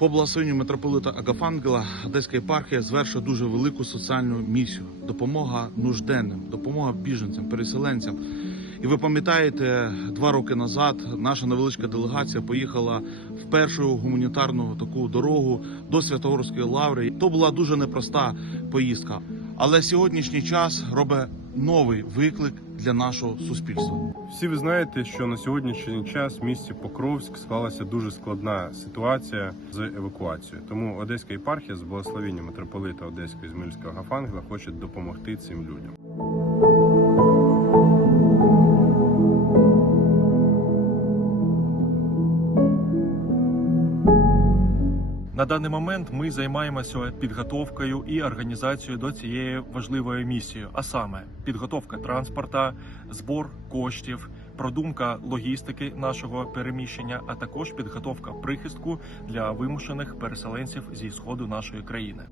По благословенню митрополита Агафангела Одеська єпархія звершує дуже велику соціальну місію: допомога нужденним, допомога біженцям, переселенцям. І ви пам'ятаєте, два роки назад наша невеличка делегація поїхала в першу гуманітарну таку дорогу до Святогорської лаври. То була дуже непроста поїздка. Але сьогоднішній час робить новий виклик для нашого суспільства. Всі ви знаєте, що на сьогоднішній час в місті Покровськ склалася дуже складна ситуація з евакуацією. Тому Одеська єпархія з благословіння митрополита Одеського і Змільського Гафангела хоче допомогти цим людям. На даний момент ми займаємося підготовкою і організацією до цієї важливої місії, а саме підготовка транспорта, збор коштів, продумка логістики нашого переміщення, а також підготовка прихистку для вимушених переселенців зі сходу нашої країни.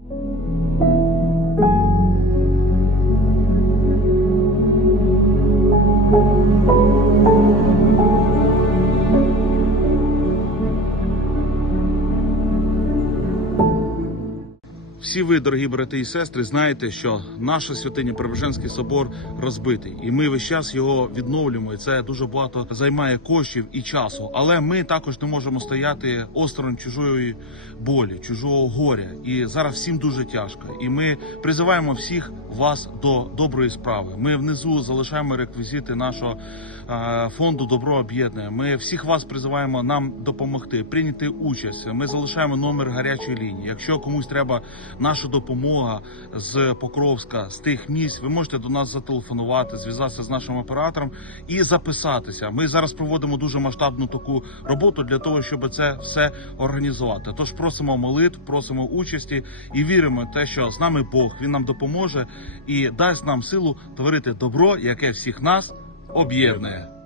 Всі ви, дорогі брати і сестри, знаєте, що наша святиня Преображенський собор розбитий, і ми весь час його відновлюємо. І це дуже багато займає коштів і часу. Але ми також не можемо стояти осторонь чужої болі, чужого горя. І зараз всім дуже тяжко. І ми призиваємо всіх вас до доброї справи. Ми внизу залишаємо реквізити нашого фонду Добро об'єднує. Ми всіх вас призиваємо нам допомогти, прийняти участь. Ми залишаємо номер гарячої лінії. Якщо комусь треба наша допомога з Покровська, з тих місць, ви можете до нас зателефонувати, зв'язатися з нашим оператором і записатися. Ми зараз проводимо дуже масштабну таку роботу для того, щоб це все організувати. Тож просимо молитв, просимо участі і віримо в те, що з нами Бог він нам допоможе і дасть нам силу творити добро, яке всіх нас об'єднує.